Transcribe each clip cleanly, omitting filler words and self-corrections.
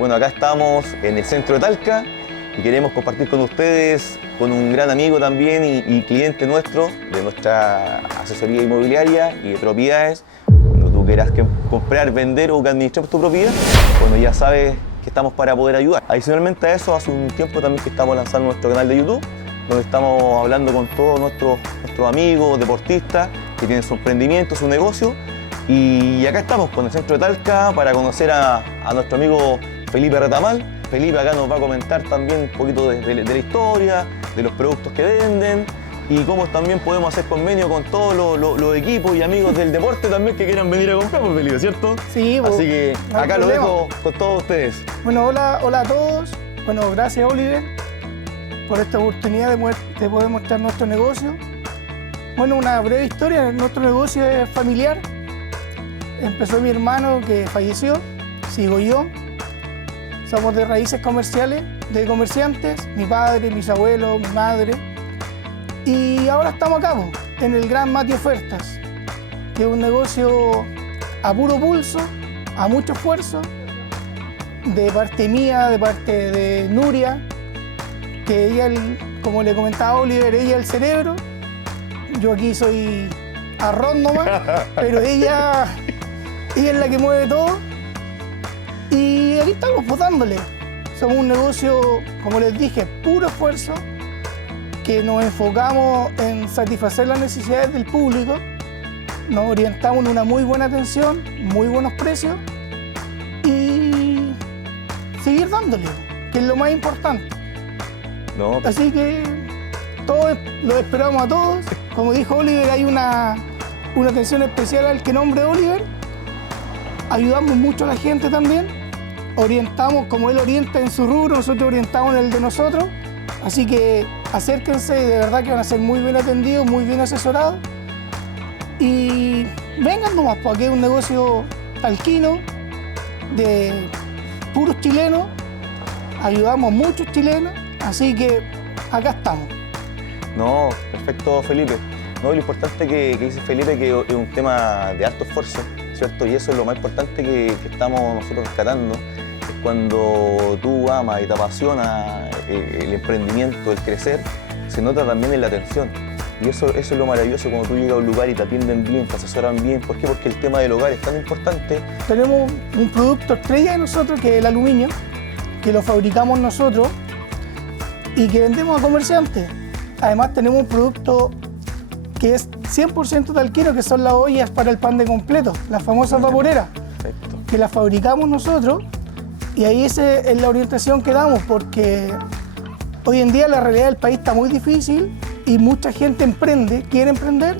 Bueno, acá estamos en el centro de Talca y queremos compartir con ustedes, con un gran amigo también y cliente nuestro, de nuestra asesoría inmobiliaria y de propiedades. Cuando tú quieras comprar, vender o que administrar tu propiedad, bueno, ya sabes que estamos para poder ayudar. Adicionalmente a eso, hace un tiempo también que estamos lanzando nuestro canal de YouTube, donde estamos hablando con todos nuestros amigos, deportistas, que tienen su emprendimiento, su negocio. Y acá estamos con el centro de Talca para conocer a nuestro amigo Felipe Retamal. Felipe acá nos va a comentar también un poquito de la historia, de los productos que venden y cómo también podemos hacer convenio con todos los equipos y amigos del deporte también que quieran venir a comprar, pues, Felipe, ¿cierto? Sí, así que no acá lo dejo con todos ustedes. Bueno, hola a todos. Bueno, gracias Oliver por esta oportunidad de poder mostrar nuestro negocio. Bueno, una breve historia, nuestro negocio es familiar. Empezó mi hermano que falleció, sigo yo. Somos de raíces comerciales, de comerciantes, mi padre, mis abuelos, mi madre. Y ahora estamos acá, en el Gran Mati Ofertas, que es un negocio a puro pulso, a mucho esfuerzo, de parte mía, de parte de Nuria, que ella, como le comentaba Oliver, ella es el cerebro. Yo aquí soy arroz nomás, pero ella es la que mueve todo. Y aquí estamos, pues, dándole. Somos un negocio, como les dije, puro esfuerzo, que nos enfocamos en satisfacer las necesidades del público. Nos orientamos en una muy buena atención, muy buenos precios y seguir dándole, que es lo más importante. No. Así que todos los esperamos a todos. Como dijo Oliver, hay una atención especial al que nombre Oliver. Ayudamos mucho a la gente también. Orientamos, como él orienta en su rubro, nosotros orientamos en el de nosotros. Así que acérquense y de verdad que van a ser muy bien atendidos, muy bien asesorados. Y vengan nomás, porque es un negocio talquino, de puros chilenos. Ayudamos a muchos chilenos, así que acá estamos. No, perfecto, Felipe. No, lo importante que dice Felipe que es un tema de alto esfuerzo, ¿cierto? Y eso es lo más importante que estamos nosotros rescatando. Es cuando tú amas y te apasiona el emprendimiento, el crecer, se nota también en la atención. Y eso es lo maravilloso cuando tú llegas a un lugar y te atienden bien, te asesoran bien. ¿Por qué? Porque el tema del hogar es tan importante. Tenemos un producto estrella de nosotros, que es el aluminio, que lo fabricamos nosotros y que vendemos a comerciantes. Además tenemos un producto que es 100% talquino, que son las ollas para el pan de completo, las famosas vaporeras, Perfecto. que las fabricamos nosotros. Y ahí esa es la orientación que damos, porque hoy en día la realidad del país está muy difícil y mucha gente quiere emprender,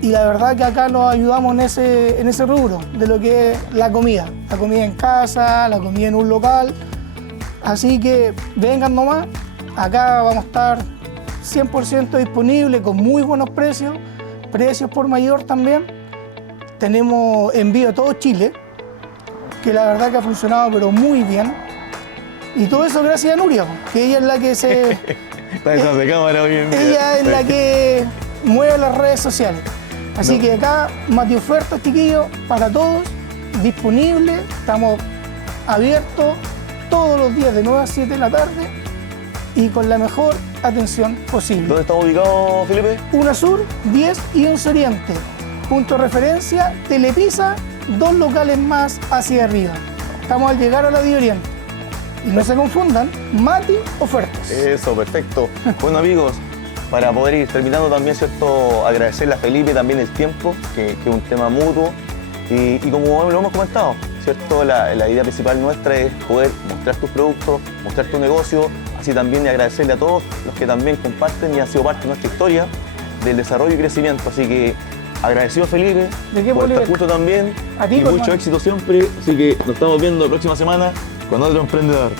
y la verdad que acá nos ayudamos en ese rubro de lo que es la comida en casa, la comida en un local. Así que vengan nomás, acá vamos a estar 100% disponibles con muy buenos precios por mayor también. Tenemos envío a todo Chile, que la verdad que ha funcionado pero muy bien. Y todo eso gracias a Nuria, que ella es la que Está detrás de cámara hoy en día. ella es la que mueve las redes sociales. Así que acá, Mati Ofertas, chiquillos, para todos, disponible. Estamos abiertos todos los días de 9 a 7 de la tarde y con la mejor atención posible. ¿Dónde estamos ubicados, Felipe? UNASUR 10 y 11 Oriente. Punto de referencia, Telepisa, 2 locales más hacia arriba. Estamos al llegar a la de Oriente. Y no se confundan, Mati Ofertas. Eso, perfecto. Bueno, amigos, para poder ir terminando también, ¿cierto? Agradecerle a Felipe también el tiempo, que es un tema mutuo. Y como lo hemos comentado, ¿cierto? La idea principal nuestra es poder mostrar tus productos, mostrar tu negocio, así también agradecerle a todos los que también comparten y han sido parte de nuestra historia del desarrollo y crecimiento. Así que agradecido, Felipe, por estar junto también. A ti, y mucho éxito siempre. Así que nos estamos viendo la próxima semana con otro emprendedor.